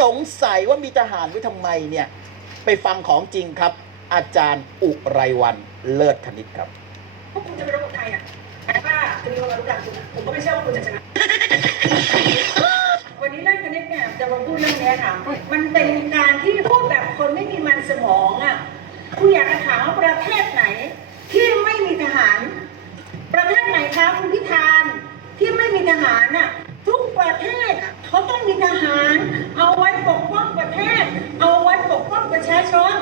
สงสัยว่ามีทหารไว้ทำไมเนี่ย ไปฟังของจริงครับ อาจารย์อุไรวันเลิศคณิตครับพวกคุณจะไปรบกับใครอะแต่ว่าคุณมีคนมารู้จักคุณผมก็ไม่เชื่อว่าคุณจะชนะ วันนี้เล่นกันเนี่ยจะมาพูดเรื่องเนี้ยค่ะ มันเป็นการที่พูดแบบคนไม่มีมันสมองอะ คุณอยากจะถามว่าประเทศไหน ที่ไม่มีทหาร ประเทศไหนคะคุณพิธานที่ไม่มีทหารน่ะ ทุกประเทศอะเขาต้องมีทหาร เอาไว้ปกป้องประเทศ เอาไว้ปกป้องประชาชน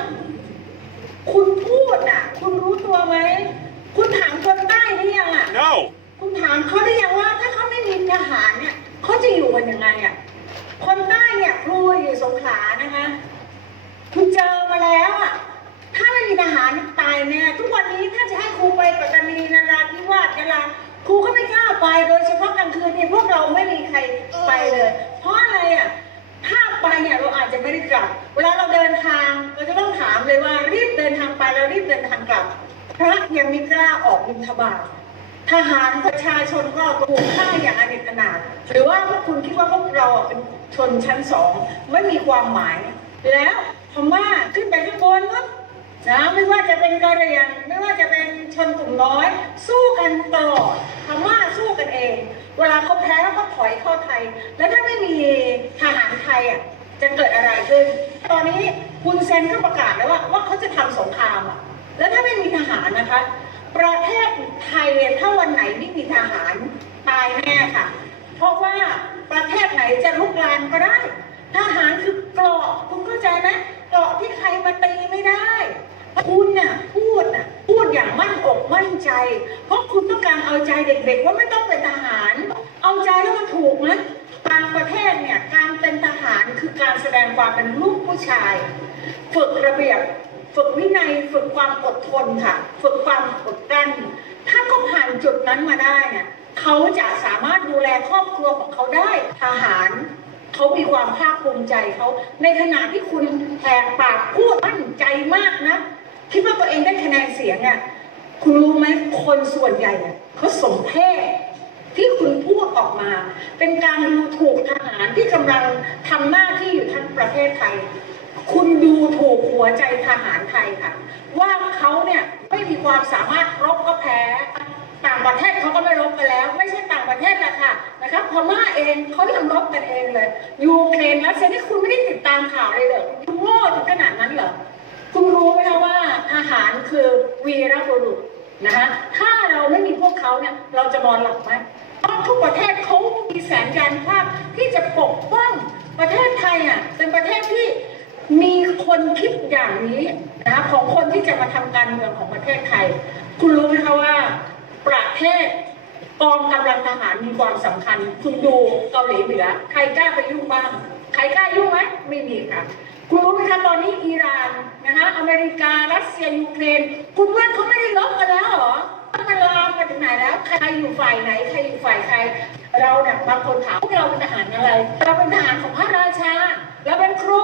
คุณพูดอะ คุณรู้ตัวไหมคุณถามคนใต้หรือยังอะ No. คุณถามเขาได้ยังว่าถ้าเขาไม่มีทหารเนี่ยเขาจะอยู่กันยังไงอะคนใต้เนี่ยครูอยู่สงขลานะคะคุณเจอมาแล้วอะถ้าไม่มีทหารตายแน่ทุกวันนี้ถ้าจะให้ครูไปปัตตานีนาราธิวาสยะลา ครูก็ไม่กล้าไปโดยเฉพาะกลางคืนเนี่ยพวกเราไม่มีใครไปเลย เพราะอะไรอะถ้าไปเนี่ยเราอาจจะไม่ได้กลับ เวลาเราเดินทางเราจะต้องถามเลยว่ารีบเดินทางไปแล้วรีบเดินทางกลับ พระยังไม่กล้าออกบิณฑบาตทหารประชาชนก็ถูกฆ่าอย่างอเนจขนาดหรือว่าพวกคุณคิดว่าพวกเราอะเป็นชนชั้นสองไม่มีความหมาย แล้วพม่าขึ้นไปข้างบนนู้น นะไม่ว่าจะเป็นกะเหรี่ยงไม่ว่าจะเป็นชนกลุ่มน้อย สู้กันตลอดพม่าสู้กันเอง เวลาเขาแพ้แล้วก็ถอยเข้าไทย แล้วถ้าไม่มีทหารไทยอะจะเกิดอะไรขึ้น ตอนนี้คุณเซนก็ประกาศแล้วว่าว่าเขาจะทำสงครามอะแล้วถ้าไม่มีทหารนะคะ ประเทศไทยถ้าวันไหนไม่มีทหารตายแน่ค่ะ เพราะว่าประเทศไหนจะลุกลามก็ได้ ทหารคือเกราะคุณเข้าใจไหมเกราะที่ใครมาตีไม่ได้ คุณน่ะพูดน่ะพูดอย่างมั่นอกมั่นใจ เพราะคุณต้องการเอาใจเด็กๆ ว่าไม่ต้องเป็นทหาร เอาใจแล้วมันถูกไหมบางประเทศเนี่ยการเป็นทหารคือการแสดงความเป็นลูกผู้ชาย ฝึกระเบียบฝึกวินัยฝึกความอดทนค่ะ ฝึกความอดกลั้น ถ้าเขาผ่านจุดนั้นมาได้เนี่ยเขาจะสามารถดูแลครอบครัวของเขาได้ทหารเขามีความภาคภูมิใจเขาในขณะที่คุณแหกปากพูดมั่นใจมากนะ คิดว่าตัวเองได้คะแนนเสียงอะคุณรู้ไหมคนส่วนใหญ่อะเขาสมเพศที่คุณพูดออกมา เป็นการดูถูกทหารที่กำลังทำหน้าที่อยู่ทั้งประเทศไทย คุณดูถูกหัวใจทหารไทยค่ะ ว่าเขาเนี่ยไม่มีความสามารถรบก็แพ้ต่างประเทศเขาก็ไม่รบกันแล้ว ไม่ใช่ต่างประเทศแหละค่ะนะครับพม่าเองเขายังรบกันเองเลยยูเครนรัสเซียนี่คุณไม่ได้ติดตามข่าวเลยเหรอคุณโง่ถึงขนาดนั้นเหรอ คุณรู้ไหมคะว่าทหารคือวีรบุรุษนะคะถ้าเราไม่มีพวกเขาเนี่ยเราจะนอนหลับไหมเพราะทุกประเทศเขามีแสนการภาพที่จะปกป้องประเทศไทยอะเป็นประเทศที่มีคนคิดอย่างนี้นะคะของคนที่จะมาทำการเมืองของประเทศไทย คุณรู้ไหมคะว่าประเทศกองกำลังทหารมีความสำคัญ คุณดูเกาหลีเหนือใครกล้าไปยุ่งบ้าง ใครกล้ายุ่งไหมไม่มีค่ะ คุณรู้ไหมคะตอนนี้อิหร่านนะคะอเมริการัสเซียยูเครนคุณว่าเขาไม่ได้ลบกันแล้วเหรอมันลามมาถึงไหนแล้ว ใครอยู่ฝ่ายไหน ใครอยู่ฝ่ายใคร เราเนี่ยบางคนถามพวกเราเป็นทหารอะไร เราเป็นทหารของพระราชา เราเป็นครู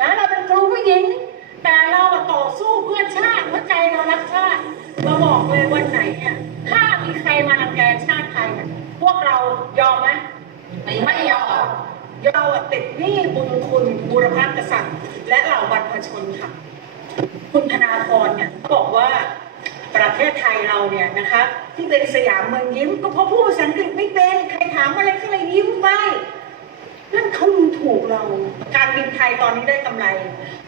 นะเราเป็นครูผู้หญิง แต่เราต่อสู้เพื่อชาติหัวใจเรารักชาติเราบอกเลยวันไหนเนี่ยถ้ามีใครมารังแกชาติไทยพวกเรายอมไหมไม่ยอม เราติดหนี้บุญคุณบูรพกษัตริย์ และเหล่าบรรพชนค่ะ คุณธนาธรเนี่ยบอกว่าประเทศไทยเราเนี่ยนะคะ ที่เป็นสยามเมืองยิ้ม ก็เพราะพูดภาษาอังกฤษไม่เป็นใครถามอะไรก็เลยยิ้มไปนั่นเขาดูถูกเรา การบินไทยตอนนี้ได้กำไร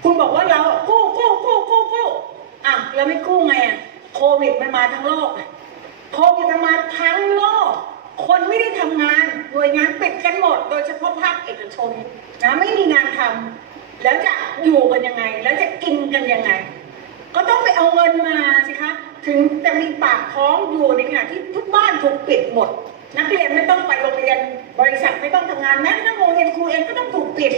คุณบอกว่าเรากู้กู้กู้กู้กู้อะเราไม่กู้ไงอะโควิดมันมาทั้งโลกโควิดมันมาทั้งโลก คนไม่ได้ทำงานหน่วยงานปิดกันหมด โดยเฉพาะภาคเอกชนนะไม่มีงานทำแล้วจะอยู่กันยังไง แล้วจะกินกันยังไง ก็ต้องไปเอาเงินมาสิคะ ถึงจะมีปากท้องอยู่ในขณะที่ทุกบ้านถูกปิดหมด นักเรียนไม่ต้องไปโรงเรียน บริษัทไม่ต้องทำงานแม้กระทั่งโรงเรียนครูเองก็ต้องถูกปิด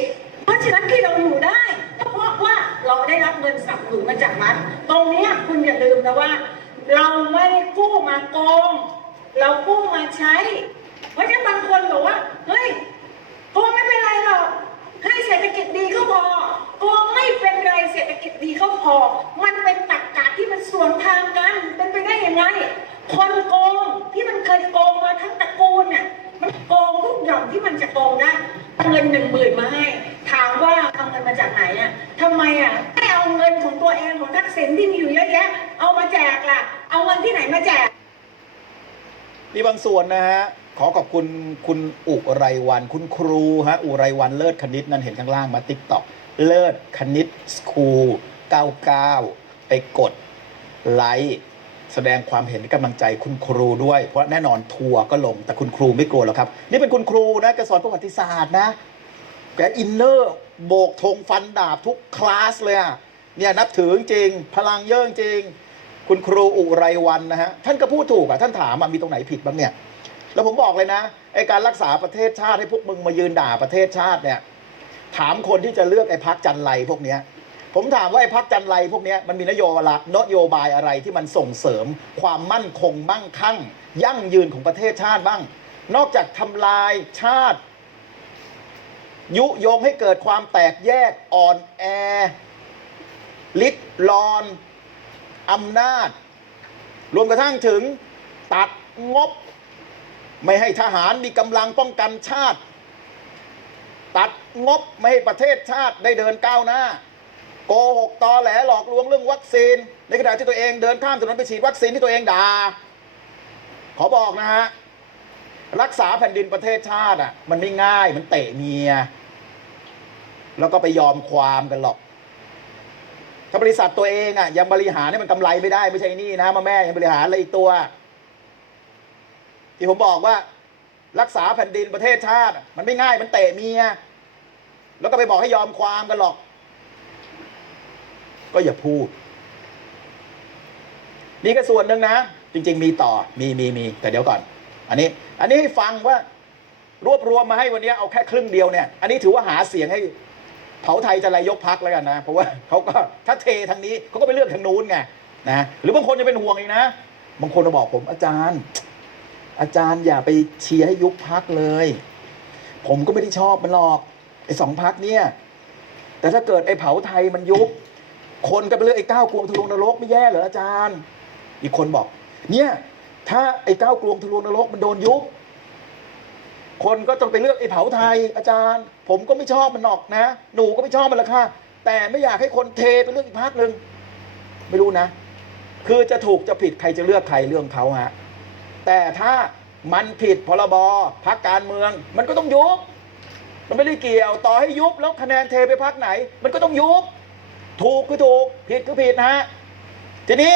เพราะฉะนั้นที่เราอยู่ได้ก็เพราะว่าเราได้รับเงินสับสนุนมาจากรัฐตรงนี้คุณอย่าลืมนะว่า เราไม่ได้กู้มาโกง เรากู้มาใช้ เพราะฉะนั้นบางคนบอกว่า เฮ้ย โกงไม่เป็นไรหรอก ให้เศรษฐกิจดีก็พอ โกงไม่เป็นไรเศรษฐกิจดีก็พอ มันเป็นตรรกะที่มันสวนทางกัน เป็นไปได้ยังไง คนโกงที่มันเคยโกงมาทั้งตระกูลเนี่ย มันโกงทุกอย่างที่มันจะโกงได้เอาเงินหนึ่งหมื่นมาให้ ถ อะทำไมอะไม่เอาเงินของตัวเองของทักษิณที่มีอยู่เยอะแยะ เอามาแจกล่ะ เอาเงินที่ไหนมาแจก มีบางส่ว นะฮะขอขอบคุณคุณอุไรวัน คุณครูฮะอุไรวันเลิศคณิตนั่นเห็นข้างล่างมาติ๊กต็อกเลิศคณิตสคูล99 ไปกดไลค์แสดงความเห็นกำลังใจคุณครูด้วย เพราะแน่นอนทัวร์ก็ลงแต่คุณครูไม่กลัวหรอกครับ นี่เป็นคุณครูนะแกสอนประวัติศาสตร์นะแกอินเนอร์โบกธงฟันดาบทุกคลาสเลยอะเนี่ยนับถือจริง พลังเยอะจริง คุณครูอุไรวันนะฮะ ท่านก็พูดถูกอะท่านถามอะมีตรงไหนผิดบ้างเนี่ย แล้วผมบอกเลยนะไอการรักษาประเทศชาติให้พวกมึงมายืนด่าประเทศชาติเนี่ย ถามคนที่จะเลือกไอพักจันไรพวกเนี้ย ผมถามว่าไอพักจันไรพวกเนี้ยมันมีนโยบายนโยบายอะไรที่มันส่งเสริม ความมั่นคงมั่งคั่ง ยั่งยืนของประเทศชาติบ้าง นอกจากทำลายชาติ ยุยงให้เกิดความแตกแยกอ่อนแอลิดรอนอำนาจ รวมกระทั่งถึงตัดงบ ไม่ให้ทหารมีกำลังป้องกันชาติตัดงบไม่ให้ประเทศชาติได้เดินก้าวหน้า โกหกตอแหลหลอกลวงเรื่องวัคซีน ในขณะที่ตัวเองเดินข้ามถนนไปฉีดวัคซีนที่ตัวเองด่า ขอบอกนะฮะ รักษาแผ่นดินประเทศชาติอะ มันไม่ง่ายมันเตะเมีย แล้วก็ไปยอมความกันหรอก ถ้าบริษัทตัวเองอะยังบริหารให้มันกำไรไม่ได้ไม่ใช่นี่นะมาแม่ยังบริหารอะไรอีกตัว ที่ผมบอกว่ารักษาแผ่นดินประเทศชาติ มันไม่ง่ายมันเตะเมีย แล้วก็ไปบอกให้ยอมความกันหรอก ก็อย่าพูด นี่ก็ส่วนหนึ่งนะ จริง ๆ มีต่อมีมีมีแต่เดี๋ยวก่อน อันนี้ อันนี้ให้ฟังว่ารวบรวมมาให้วันนี้เอาแค่ครึ่งเดียวเนี่ย อันนี้ถือว่าหาเสียงให้เผาไทยจะไรยกพักแล้วกันนะ เพราะว่าเขาก็ถ้าเททางนี้เขาก็ไปเลือกทางนู้นไงนะหรือบางคนจะเป็นห่วงอีกนะ บางคนมาบอกผมอาจารย์ อาจารย์อย่าไปเชียร์ให้ยุบพักเลย ผมก็ไม่ได้ชอบมันหรอกไอ้สองพักเนี่ย แต่ถ้าเกิดไอ้เผาไทยมันยุบ คนก็ไปเลือกไอ้ก้าวกลวงทะลวงนรกไม่แย่เหรออาจารย์ อีกคนบอก เนี่ยถ้าไอ้ก้าวกลวงทะลวงนรกมันโดนยุบ คนก็ต้องไปเลือกไอ้เผาไทย อาจารย์ ผมก็ไม่ชอบมันหรอกนะ หนูก็ไม่ชอบมันละค่ะแต่ไม่อยากให้คนเทไปเลือกอีกพักหนึ่งไม่รู้นะ คือจะถูกจะผิดใครจะเลือกใครเรื่องเขาฮะ แต่ถ้ามันผิดพรบพักการเมือง มันก็ต้องยุบ มันไม่ได้เกี่ยวต่อให้ยุบแล้วคะแนนเทไปพักไหน มันก็ต้องยุบ ถูกคือถูก ผิดคือผิดนะฮะ ทีนี้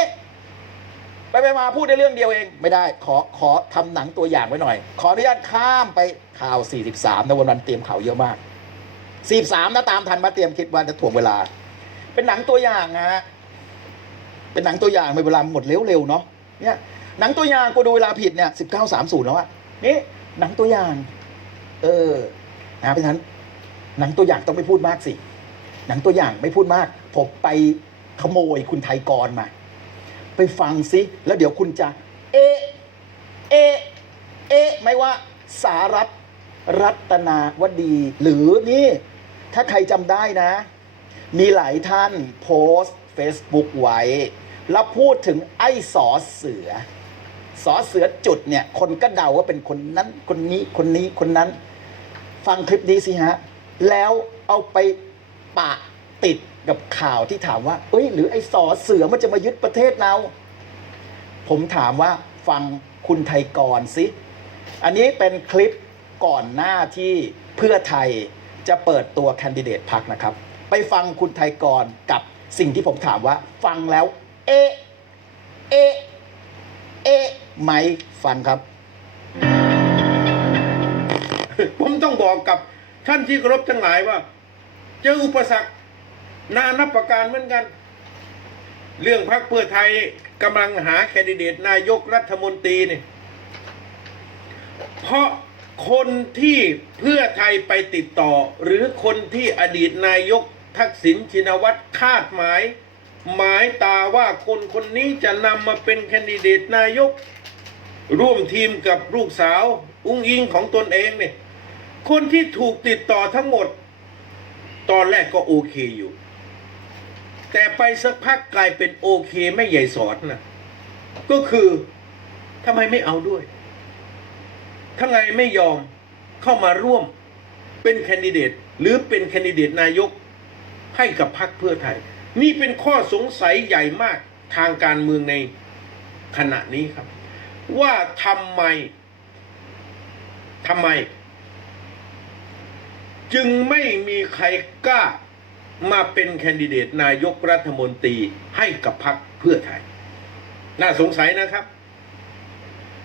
ไปไปมาพูดในเรื่องเดียวเอง ไม่ได้ขอขอทำหนังตัวอย่างไว้หน่อย ขออนุญาตข้ามไปข่าว 43นะวันวันเตรียมข่าวเยอะมาก 43นะตามทันมาเตรียมคิดว่าจะถ่วงเวลา เป็นหนังตัวอย่างนะฮะเป็นหนังตัวอย่างไม่เวลาหมดเร็วๆเนาะเนี่ย หนังตัวอย่างกูดูเวลาผิดเนี่ย1930แล้วอะนี่หนังตัวอย่าง เออนะเพราะฉะนั้นหนังตัวอย่างต้องไม่พูดมากสิ หนังตัวอย่างไม่พูดมาก ผมไปขโมยคุณไทยกรมา ไปฟังซิ แล้วเดี๋ยวคุณจะ เอ เอ เอ ไม่ว่า สารัตรัตนาวดี หรือนี่ ถ้าใครจำได้นะ มีหลายท่านโพสต์ Facebook ไว้ แล้วพูดถึงไอ้สอเสือ สอเสือจุดเนี่ย คนก็เดาว่าเป็นคนนั้น คนนี้คนนี้คนนั้น ฟังคลิปนี้สิฮะ แล้วเอาไปปะติดกับข่าวที่ถามว่า เอ้ย หรือไอ้สอเสือมันจะมายึดประเทศเรา ผมถามว่าฟังคุณไทยกรสิ อันนี้เป็นคลิปก่อนหน้าที่เพื่อไทยจะเปิดตัวแคนดิเดตพักนะครับ ไปฟังคุณไทยกรกับสิ่งที่ผมถามว่า ฟังแล้ว เอ๊ะ เอ๊ะ เอ๊ะไหมฟังครับ ผมต้องบอกกับท่านที่เคารพทั้งหลายว่า เจออุปสรรคนานับประการเหมือนกัน เรื่องพรรคเพื่อไทยกำลังหาแคนดิเดตนายกรัฐมนตรีเนี่ยเพราะคนที่เพื่อไทยไปติดต่อ หรือคนที่อดีตนายกทักษิณชินวัตรคาดหมาย หมายตาว่าคนคนนี้จะนำมาเป็นแคนดิเดตนายก ร่วมทีมกับลูกสาว อุ้งอิงของตนเองเนี่ยคนที่ถูกติดต่อทั้งหมด ตอนแรกก็โอเคอยู่ แต่ไปสักพักกลายเป็นโอเคไม่ใหญ่สอนนะก็คือทำไมไม่เอาด้วยทำไมไม่ยอมเข้ามาร่วมเป็นแคนดิเดตหรือเป็นแคนดิเดตนายกให้กับพรรคเพื่อไทย นี่เป็นข้อสงสัยใหญ่มากทางการเมืองในขณะนี้ครับ ว่าทำไมทำไม จึงไม่มีใครกล้ามาเป็นแคนดิเดตนายกรัฐมนตรีให้กับพรรคเพื่อไทย น่าสงสัยนะครับ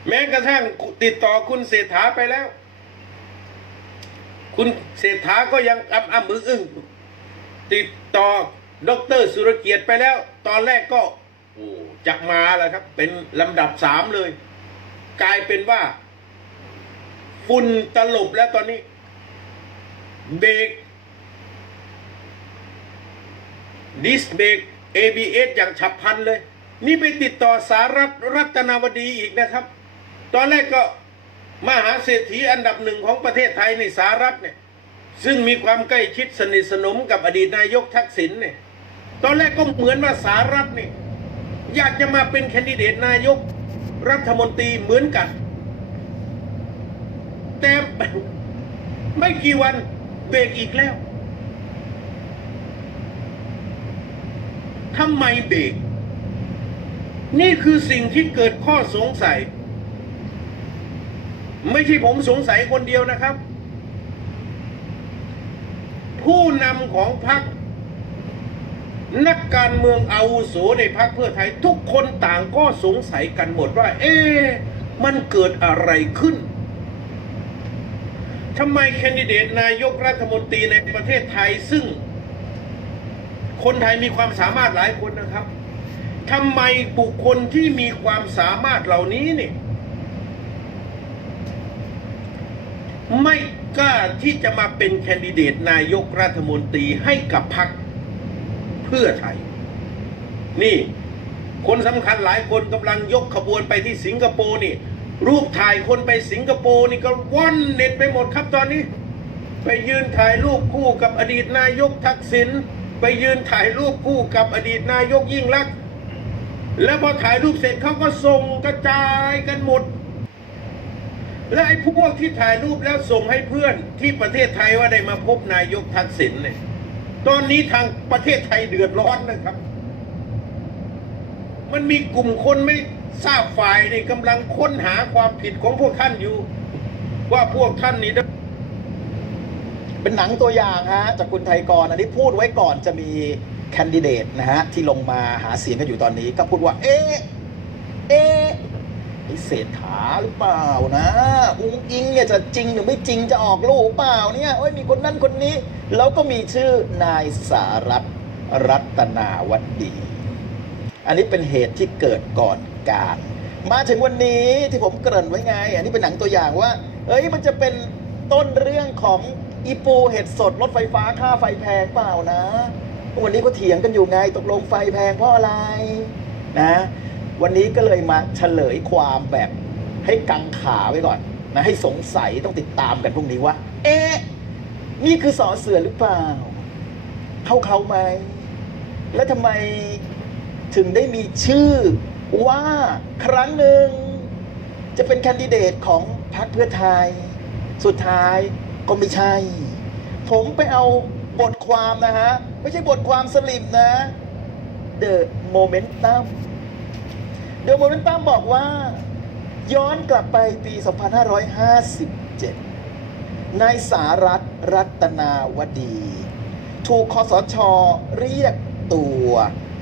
แม้กระทั่งติดต่อคุณเศรษฐาไปแล้ว คุณเศรษฐาก็ยังอ้ำอ้ำมืออึ้งติดต่อ ดอกเตอรสุรเกียรติไปแล้ว ตอนแรกก็โอ้จะมาแล้วครับ เป็นลำดับสามเลย กลายเป็นว่า ฝุ่นตลบแล้วตอนนี้ เบรกดิสเบรก ABS อย่างฉับพลันเลย นี่ไปติดต่อสารัฐรัตนาวดีอีกนะครับ ตอนแรกก็มหาเศรษฐีอันดับหนึ่งของประเทศไทยในสารัฐเนี่ย ซึ่งมีความใกล้ชิดสนิทสนมกับอดีตนายกทักษิณเนี่ย ตอนแรกก็เหมือนว่าสารัฐเนี่ยอยากจะมาเป็นแคนดิเดตนายกรัฐมนตรีเหมือนกัน แต่ไม่กี่วันเบรกอีกแล้วทำไมเบรกนี่คือสิ่งที่เกิดข้อสงสัย ไม่ใช่ผมสงสัยคนเดียวนะครับ ผู้นำของพรรค นักการเมืองอาวุโสในพรรคเพื่อไทย ทุกคนต่างก็สงสัยกันหมดว่า เอ๊ะมันเกิดอะไรขึ้นทำไมแคนดิเดตนายกรัฐมนตรีในประเทศไทยซึ่ง คนไทยมีความสามารถหลายคนนะครับทำไมบุคคลที่มีความสามารถเหล่านี้เนี่ยไม่กล้าที่จะมาเป็นแคนดิเดตนายกรัฐมนตรีให้กับพรรค เพื่อไทย นี่คนสำคัญหลายคนกำลังยกขบวนไปที่สิงคโปร์นี่ รูปถ่ายคนไปสิงคโปร์นี่ก็ว่อนเน็ตไปหมดครับตอนนี้ ไปยืนถ่ายรูปคู่กับอดีตนายกทักษิณไปยืนถ่ายรูปคู่กับอดีตนายกยิ่งลักษณ์แล้วพอถ่ายรูปเสร็จเขาก็ส่งกระจายกันหมด และไอ้พวกที่ถ่ายรูปแล้วส่งให้เพื่อนที่ประเทศไทยว่าได้มาพบนายกทักษิณเนี่ย ตอนนี้ทางประเทศไทยเดือดร้อนนะครับ มันมีกลุ่มคนไม่ทราบฝ่ายนี่กำลังค้นหาความผิดของพวกท่านอยู่ ว่าพวกท่านนี่เป็นหนังตัวอย่างฮะจากคุณไทยกรอันนี้พูดไว้ก่อนจะมีแคนดิเดตนะฮะที่ลงมาหาเสียงกันอยู่ตอนนี้ก็พูดว่า เอ๊ะเอ๊ะ ไอเศรษฐาหรือเปล่านะอุ้งอิงเนี่ยจะจริงหรือไม่จริงจะออกลูกเปล่าเนี่ยโอ้ยมีคนนั้นคนนี้ แล้วก็มีชื่อนายสารัตรัตนาวัดดี อันนี้เป็นเหตุที่เกิดก่อนการ มาถึงวันนี้ที่ผมเกริ่นไว้ไง อันนี้เป็นหนังตัวอย่างว่า เอ้ยมันจะเป็นต้นเรื่องของอีปูเห็ดสดรถไฟฟ้าค่าไฟแพงเปล่านะ วันนี้ก็เถียงกันอยู่ไงตกลงไฟแพงเพราะอะไรนะ วันนี้ก็เลยมาเฉลยความแบบให้กังขาไว้ก่อนนะให้สงสัยต้องติดตามกันพรุ่งนี้ว่า เอ๊ะ นี่คือสอเสือหรือเปล่า เข้าเขาไหม แล้วทำไมถึงได้มีชื่อว่าครั้งหนึ่ง จะเป็นแคนดิเดตของพรรคเพื่อไทย สุดท้ายก็ไม่ใช่ ผมไปเอาบทความนะฮะ ไม่ใช่บทความสลิมนะ The Momentum The Momentum บอกว่า ย้อนกลับไปปี 2557 นายสารัตรัตนาวดี ถูกคอสชเรียกตัว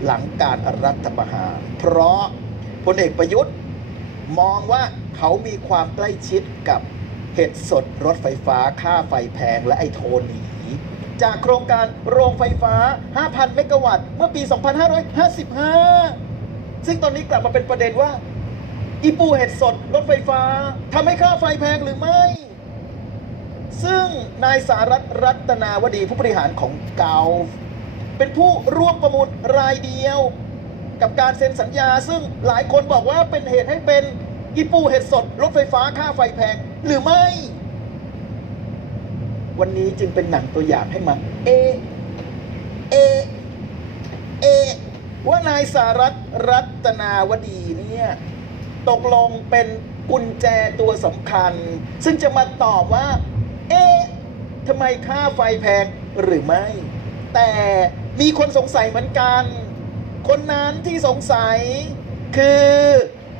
หลังการรัฐประหาร เพราะพลเอกประยุทธ์มองว่าเขามีความใกล้ชิดกับเห็ดสดรถไฟฟ้าค่าไฟแพงและไอโทหนีจากโครงการโรงไฟฟ้า 5,000 เมกะวัตต์ เมื่อปี 2555 ซึ่งตอนนี้กลับมาเป็นประเด็นว่า อีปูเห็ดสดรถไฟฟ้าทำให้ค่าไฟแพงหรือไม่ ซึ่งนายสารัตรัตนาวดีผู้บริหารของเกาเป็นผู้ร่วมประมูลรายเดียว กับการเซ็นสัญญา ซึ่งหลายคนบอกว่าเป็นเหตุให้เป็นอีปูเห็ดสดรถไฟฟ้าค่าไฟแพงหรือไม่ วันนี้จึงเป็นหนังตัวอย่างให้มา เอ เอ เอ ว่านายสารัตรัตนาวดีเนี่ยตกลงเป็นกุญแจตัวสำคัญ ซึ่งจะมาตอบว่า เอ๊ะทำไมค่าไฟแพงหรือไม่ แต่มีคนสงสัยเหมือนกัน คนนั้นที่สงสัยคือ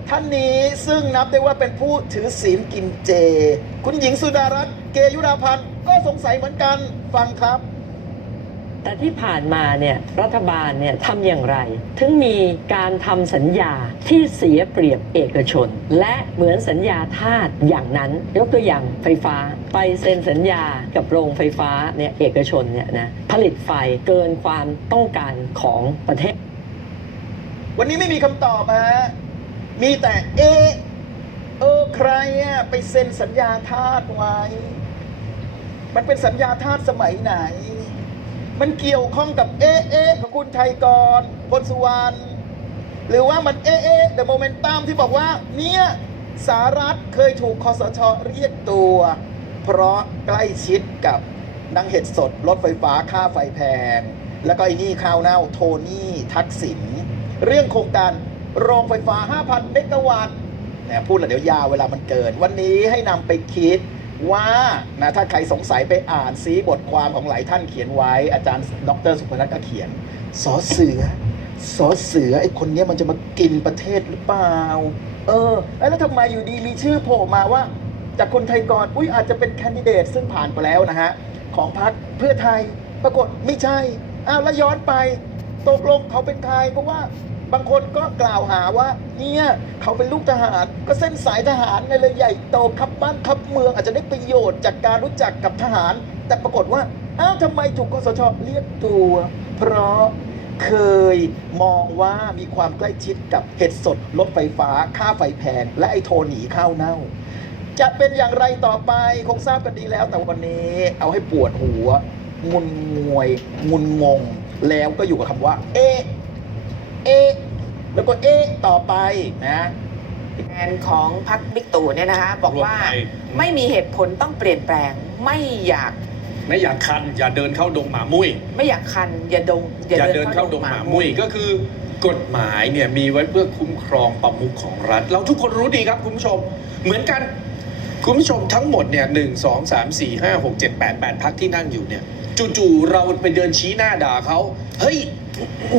ท่านนี้ซึ่งนับได้ว่าเป็นผู้ถือศีลกินเจ คุณหญิงสุดารัตน์เกยุราพันธ์ก็สงสัยเหมือนกันฟังครับ แต่ที่ผ่านมาเนี่ยรัฐบาลเนี่ยทำอย่างไร ถึงมีการทำสัญญาที่เสียเปรียบเอกชน และเหมือนสัญญาทาสอย่างนั้น ยกตัวอย่างไฟฟ้า ไปเซ็นสัญญากับโรงไฟฟ้าเนี่ยเอกชนเนี่ยนะผลิตไฟเกินความต้องการของประเทศ วันนี้ไม่มีคำตอบฮะมีแต่เอเออใครอะไปเซ็นสัญญาทาสไว้ มันเป็นสัญญาทาสสมัยไหน มันเกี่ยวข้องกับเอเอะของคุณไทยกรพลสุวรรณหรือว่ามันเอเอะเดอะโมเมนตัมที่บอกว่า เนี่ยสารัฐเคยถูกคอสชเรียกตัว เพราะใกล้ชิดกับนางเห็ดสดรถไฟฟ้าค่าไฟแพง แล้วก็ไอ้นี่ข้าวเน่าโทนี่ทักษิณเรื่องโครงการโรงไฟฟ้า 5,000 เมกะวัตต์เนี่ยพูดแล้วเดี๋ยวยาวเวลามันเกิน วันนี้ให้นำไปคิด ว่านะถ้าใครสงสัยไปอ่านซีบทความของหลายท่านเขียนไว้ อาจารย์ดรสุพนัทก็เขียนสอเสือสอเสือไอ้คนเนี้ยมันจะมากินประเทศหรือเปล่า เออ แล้วทำไมอยู่ดีมีชื่อโผล่มาว่า จากคนไทยก่อนอุ้ยอาจจะเป็นแคนดิเดตซึ่งผ่านไปแล้วนะฮะ ของพรรคเพื่อไทยปรากฏไม่ใช่อ้าวแล้วย้อนไป ตกลงเขาเป็นใครเพราะว่า บางคนก็กล่าวหาว่า เนี่ยเขาเป็นลูกทหาร ก็เส้นสายทหารไงเลยใหญ่โตครับบ้านครับเมืองอาจจะได้ประโยชน์จากการรู้จักกับทหาร แต่ปรากฏว่าอ้าวทำไมถูกกสชเรียกตัว เพราะเคยมองว่ามีความใกล้ชิดกับเห็ดสดรถไฟฟ้า ค่าไฟแพง และไอ้โทหนีข้าวเน่า จะเป็นอย่างไรต่อไปคงทราบกันดีแล้ว แต่วันนี้เอาให้ปวดหัว งุนงวย งุนงง แล้วก็อยู่กับคำว่า เอะ เอะแล้วก็เอะต่อไปนะแทนของพรรคบิ๊กตู่เนี่ยนะคะบอกว่ารวมไทยไม่มีเหตุผลต้องเปลี่ยนแปลงไม่อยาก ไม่อยากคัน อย่าเดินเข้าดงหมามุ้ยไม่อยากคัน อย่าดงอย่าเดินเข้าดงหมามุ้ยก็คือกฎหมายเนี่ยมีไว้เพื่อคุ้มครองประมุขของรัฐ เราทุกคนรู้ดีครับคุณผู้ชม เหมือนกันคุณผู้ชมทั้งหมดเนี่ยหนึ่งสองสามสี่ห้าหกเจ็ดแปดแปดพักที่นั่งอยู่เนี่ยจู่ๆเราไปเดินชี้หน้าด่าเขาเฮ้ย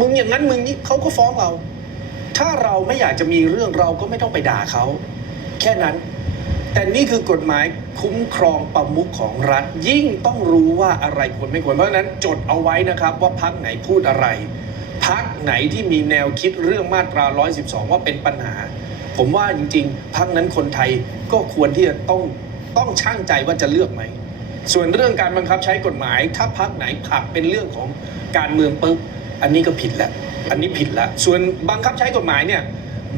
มึงอย่างนั้นมึงนี้เขาก็ฟ้องเรา ถ้าเราไม่อยากจะมีเรื่องเราก็ไม่ต้องไปด่าเขาแค่นั้น แต่นี่คือกฎหมายคุ้มครองประมุขของรัฐ ยิ่งต้องรู้ว่าอะไรควรไม่ควรเพราะฉะนั้นจดเอาไว้นะครับว่าพักไหนพูดอะไรพักไหนที่มีแนวคิดเรื่องมาตรา 112 ว่าเป็นปัญหา ผมว่าจริงๆพักนั้นคนไทยก็ควรที่จะต้องต้องช่างใจว่าจะเลือกไหม ส่วนเรื่องการบังคับใช้กฎหมาย ถ้าพักไหนผักเป็นเรื่องของการเมืองปุ๊บ อันนี้ก็ผิดแล้วอันนี้ผิดแล้วส่วนบังคับใช้กฎหมายเนี่ย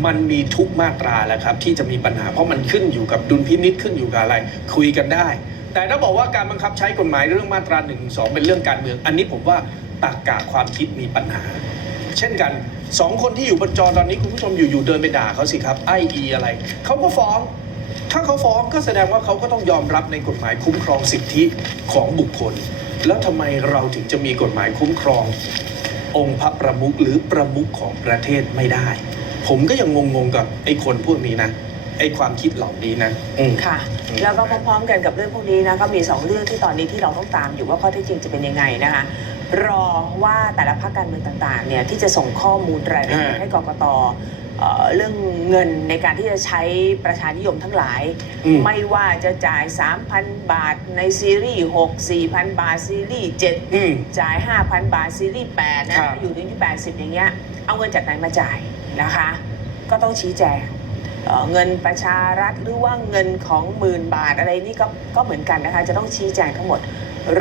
มันมีทุกมาตราแหล้วครับ ที่จะมีปัญหาเพราะมันขึ้นอยู่กับดุลพินิษขึ้นอยู่กับอะไร คุยกันได้ แต่ถ้าบอกว่าการบังคับใช้กฎหมายเรื่องมาตรา1นึเป็นเรื่องการเมือง อันนี้ผมว่าตากกาความคิดมีปัญหา เช่นกันสองคนที่อยู่บนจอตอนนี้คุณผู้ชมอยู่ๆเดินไปด่าเขาสิครับไออีอะไรเขาก็ฟ้อง ถ้าเขาฟ้องก็แสดงว่าเขาก็ต้องยอมรับในกฎหมายคุ้มครองสิทธิของบุคคล แล้วทำไมเราถึงจะมีกฎหมายคุ้มครอง องค์พระประมุขหรือประมุขของประเทศไม่ได้ ผมก็ยังงงๆกับไอ้คนพวกนี้นะไอ้ความคิดเหล่านี้นะอืม ค่ะแล้วก็พร้อมๆกันกับเรื่องพวกนี้นะก็มี2เรื่องที่ตอนนี้ที่เราต้องตามอยู่ว่าข้อเท็จจริงจะเป็นยังไงนะคะ รอว่าแต่ละพรรคการเมืองต่างๆเนี่ยที่จะส่งข้อมูลรายละเอียดอ่าให้กกตเอ่อเรื่องเงินในการที่จะใช้ประชานิยมทั้งหลายอืมไม่ว่าจะจ่าย 3,000 บาทในซีรีส์ 6 4,000 บาท ซีรีส์7อืมจ่าย 5,000 บาท ซีรีส์ 8 นะครัคะบอยู่ถึงที่80 อย่างเงี้ยเอาเงินจากไหนมาจ่ายนะคะ ก็ต้องชี้แจงเอ่อเงินประชารัฐหรือว่าเงินของหมื่นบาทอะไรนี่ก็ก็เหมือนกันนะคะ จะต้องชี้แจงทั้งหมด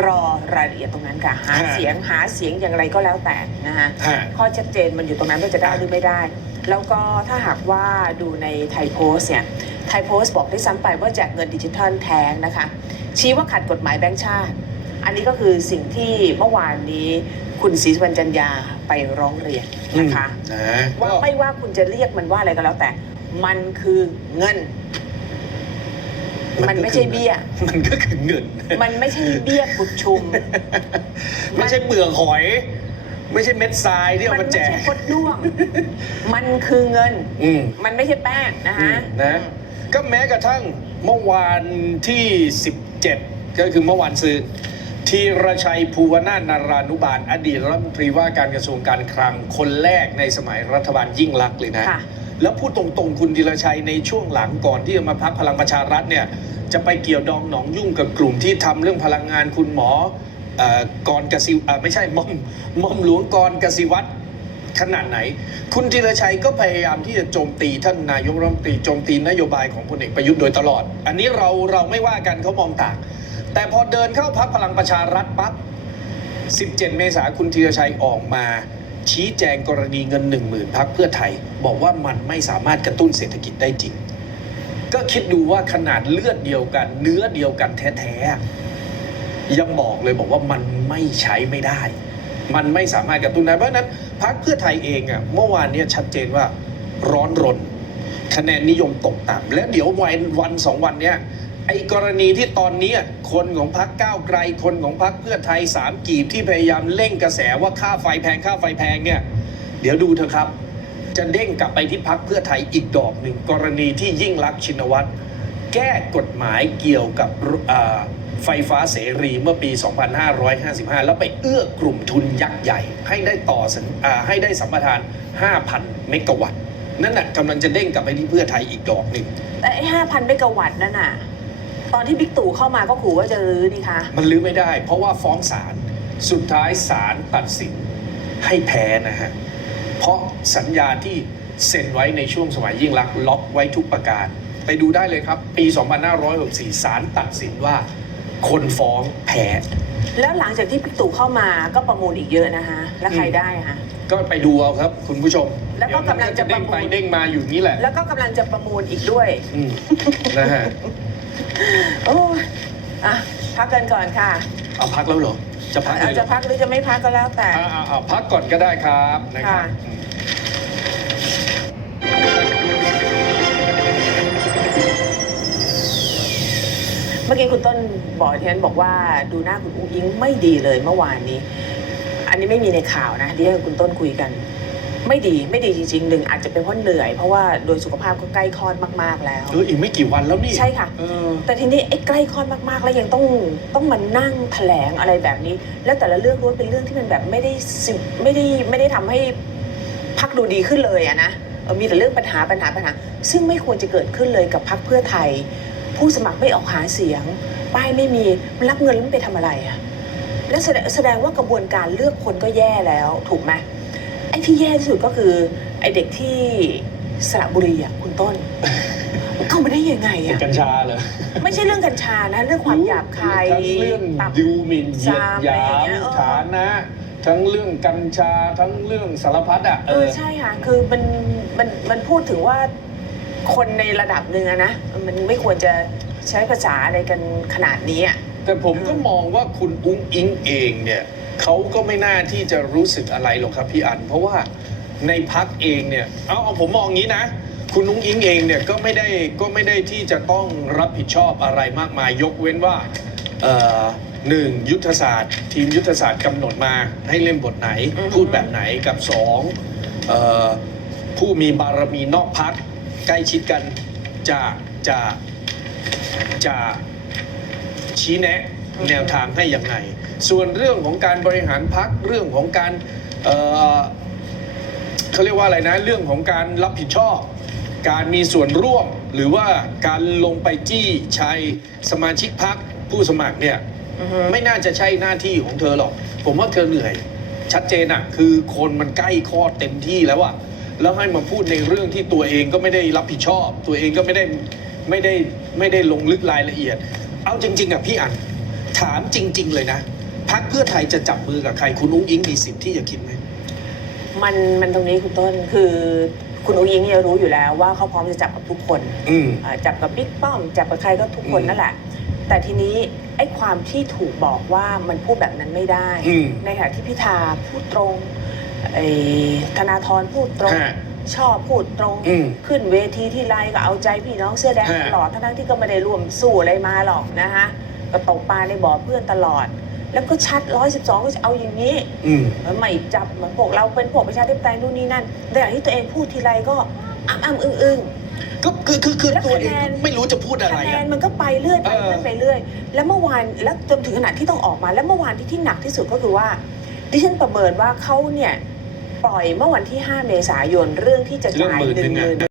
รอรายละเอียดตรงนั้นค่ะหาเสียงหาเสียงอย่างไรก็แล้วแต่นะคะฮะ ข้อชัดเจนมันอยู่ตรงนั้นว่าจะได้หรือไม่ได้ แล้วก็ถ้าหากว่าดูในไทยโพสต์เนี่ยไทยโพสต์บอกได้ซ้ำไปว่าแจกเงินดิจิทัลแทงนะคะ ชี้ว่าขัดกฎหมายแบงก์ชาติ อันนี้ก็คือสิ่งที่เมื่อวานนี้คุณศรีสุวรรณจันยาไปร้องเรียนนะคะ นะว่าไม่ว่าคุณจะเรียกมันว่าอะไรก็แล้วแต่ มันคือเงิน มันไม่ใช่เบี้ย มันก็คือเงิน มันไม่ใช่เบี้ยกุดชุม ไม่ใช่เปลือกหอย ไม่ใช่เม็ดทรายที่เอามันมาไม่แจกใช่คดด้วง มันคือเงิน อืมมันไม่ใช่แป้งนะคะนะ ก็แม้กระทั่งเมื่อวานที่ 17 ก็คือเมื่อวานซืนธีรชัยภูวนาถนารานุบาล อดีตรัฐมนตรีว่าการกระทรวงการคลังคนแรกในสมัยรัฐบาลยิ่งลักษณ์เลยนะ ค่ะ แล้วพูดตรงๆคุณธีรชัยในช่วงหลังก่อนที่จะมาพักพลังประชารัฐเนี่ยจะไปเกี่ยวดองหนองยุ่งกับกลุ่มที่ทำเรื่องพลังงานคุณหมออกรกสิวเอ่อไม่ใช่ม่อมม่อมหลวงกรกสิวัตรขนาดไหน คุณธีรชัยก็พยายามที่จะโจมตีท่านนายกรัฐมนตรีโจมตีนโยบายของพลเอกประยุทธ์โดยตลอด อันนี้เราเราไม่ว่ากันเขามองต่าง แต่พอเดินเข้าพักพลังประชารัฐปั๊บ 17 เมษายนคุณธีรชัยออกมา ชี้แจงกรณีเงิน 1 0,000พักเพื่อไทย บอกว่ามันไม่สามารถกระตุ้นเศรษฐกิจได้จริง ก็คิดดูว่าขนาดเลือดเดียวกัน เนื้อเดียวกันแท้ๆยังบอกเลยบอกว่ามันไม่ใช้ไม่ได้ มันไม่สามารถกระตุ้นได้เพราะนั้นพักเพื่อไทยเองอะเมื่อวานเนี้ชัดเจนว่าร้อนรน คะแนนนิยมตกต่ำและเดี๋ยววันวันสองวันเนี้ย ไอ้กรณีที่ตอนนี้คนของพักก้าวไกล คนของพักเพื่อไทยสามกีบที่พยายามเร่งกระแสว่าค่าไฟแพงค่าไฟแพงเนี่ย เดี๋ยวดูเถอะครับ จะเด้งกลับไปที่พักเพื่อไทยอีกดอกหนึ่งกรณีที่ยิ่งรักชินวัตรแก้กฎหมายเกี่ยวกับไฟฟ้าเสรีเมื่อปี 2555 แล้วไปเอื้อกลุ่มทุนยักษ์ใหญ่ ให้ได้ต่อสัญอ่าให้ได้สัมปทาน 5,000 เมกะวัตต์นั่นน่ะกำลังจะเด้งกลับไปที่เพื่อไทยอีกดอกหนึ่งแต่ไอ้ห้าพันเมกะวัตต์นั่นน่ะ ตอนที่บิ๊กตู่เข้ามาก็ขู่ว่าจะรื้อนี่คะมันลื้อไม่ได้ เพราะว่าฟ้องศาลสุดท้ายศาลตัดสินให้แพ้นะฮะเพราะสัญญาที่เซ็นไว้ในช่วงสมัยยิ่งรักษณ์ล็อกไว้ทุกประการ ไปดูได้เลยครับ ปี 2564ศาลตัดสินว่าคนฟ้องแพ้แล้วหลังจากที่บิ๊กตู่เข้ามาก็ประมูลอีกเยอะนะคะแล้วใครอืมได้คะก็ไปดูเอาครับ คุณผู้ชม แล้วก็กำลังจะเดี๋ยวมันเด้งไปประมูลเด้งมาอยู่นี้แหละ แล้วก็กำลังจะประมูลอีกด้วยอืมนะฮะ โอ้ยอะพักกันก่อนค่ะเอาพักแล้วเหรอ จะพักเลเอายเหรจะอพักหรือจะไม่พักก็แล้วแต่ อ่าอ่าพักก่อนก็ได้ครับนะครับ ค่ะอืมเมื่อกี้คุณต้นบอกที่ฉันบอกว่าดูหน้าคุณอุ้งอิงไม่ดีเลยเมื่อวานนี้ อันนี้ไม่มีในข่าวนะที่ให้คุณต้นคุยกัน ไม่ดีไม่ดีจริงๆหนึ่งอาจจะเป็นเพราะเหนื่อย เพราะว่าโดยสุขภาพก็ใกล้คลอดมากๆแล้ว เอออีกไม่กี่วันแล้วนี่ใช่ค่ะ เออแต่ทีนี้ไอ้ใกล้คลอดมากๆ แล้วยังต้องต้องมานั่งแถลงอะไรแบบนี้ แล้วแต่ละเรื่องล้วนเป็นเรื่องที่มันแบบไม่ได้สิไม่ได้ไม่ได้ทำให้พักดูดีขึ้นเลยอะนะเออมีแต่เรื่องปัญหาปัญหาปัญหา ซึ่งไม่ควรจะเกิดขึ้นเลยกับพักเพื่อไทย ผู้สมัครไม่ออกหาเสียง ป้ายไม่มีมันรับเงินแล้วมันไปทำอะไรอะและแสดงแสดงว่ากระบวนการเลือกคนก็แย่แล้วถูกไหมไอ้ที่แย่ที่สุดก็คือ ไอ้เด็กที่สระบุรีอะคุณต้นเข้ามาได้ยังไงอะกัญชาเหรอไม่ใช่เรื่องกัญชานะ เรื่องความหยาบคายทั้งเรื่องตับดูหมิ่นเหยียดซามหยาอะไรอย่างมเงี้ยเออ ฐานะ ทั้งเรื่องกัญชาทั้งเรื่องสารพัดอะเออใช่ค่ะ คือมันมันมันพูดถึงว่าคนในระดับหนึ่งอะนะ มันไม่ควรจะใช้ภาษาอะไรกันขนาดนี้อะ แต่ผมก็มองว่าคุณอุ้งอิงเองเนี่ย เขาก็ไม่น่าที่จะรู้สึกอะไรหรอกครับพี่อัน เพราะว่าในพักเองเนี่ยเอาเอาผมมองงี้นะ คุณอุ้งอิงเองเนี่ยก็ไม่ได้ก็ไม่ได้ที่จะต้องรับผิดชอบอะไรมากมาย ยกเว้นว่าเอ่อหนึ่งยุทธศาสตร์ ทีมยุทธศาสตร์กำหนดมาให้เล่นบทไหนอือฮึพูดแบบไหนกับสองเอ่อผู้มีบารมีนอกพักใกล้ชิดกันจะจะจะชี้แนะแนวทางให้อย่างไร ส่วนเรื่องของการบริหารพักเรื่องของการเอ่อเขาเรียกว่าอะไรนะเรื่องของการรับผิดชอบ การมีส่วนร่วมหรือว่าการลงไปจี้ชัยสมาชิกพักผู้สมัครเนี่ยไม่น่าจะใช่หน้าที่ของเธอหรอก ผมว่าเธอเหนื่อย ชัดเจนอะคือคนมันใกล้คลอดเต็มที่แล้วอะแล้วให้มาพูดในเรื่องที่ตัวเองก็ไม่ได้รับผิดชอบ ตัวเองก็ไม่ได้ไม่ได้ไม่ได้ลงลึกรายละเอียด เอาจริง ๆอะพี่อันถามจริง ๆ เลยนะ พักเพื่อไทยจะจับมือกับใครคุณอุ้งอิงมีสิทธิ์ที่จะคิดไหมมันมันตรงนี้คุณต้นคือคุณอุ้งอิงเนี่ยรู้อยู่แล้วว่าเขาพร้อมจะจับกับทุกคนอืม อ่าจับกับบิ๊กป้อม จับกับใครก็ทุกคนอืมนั่นแหละ แต่ทีนี้ไอ้ความที่ถูกบอกว่ามันพูดแบบนั้นไม่ได้ อืม ในขณะที่พิธาพูดตรงไอ้ธนาธรพูดตรง ฮะ ชอบพูดตรง อืม ขึ้นเวทีที่ไรก็เอาใจพี่น้องเสื้อแดงฮะ ตลอดทั้งๆที่ก็ไม่ได้ร่วมสู้อะไรมาหรอกนะคะก็ตกปลาในบ่อเพื่อนตลอด แล้วก็ชัด112ก็จะเอาอย่างนี้อืมไม่จับเหมือนพวกเราเป็นพวกประชาธิปไตยนู่นนี่นั่นแต่อย่างที่ตัวเองพูดทีไรก็อ้ำอ้ำอึ้งอึ้ง ก็คือคือคือแล้วตัวเองคะแนน ไม่รู้จะพูดอะไรคะแนอะ นมันก็ไปเรื่อยไปเออเรื่อยไปเรื่อย แล้วเมื่อวานแล้วจนถึงขนาดที่ต้องออกมา แล้วเมื่อวานที่ที่หนักที่สุดก็คือว่าดิฉันประเมินว่าเขาเนี่ยปล่อยเมื่อวันที่ 5 เมษายนเรื่องที่จะเรื่องจ่ายหมื่นหนึ่หนึ่งงหอะมื่น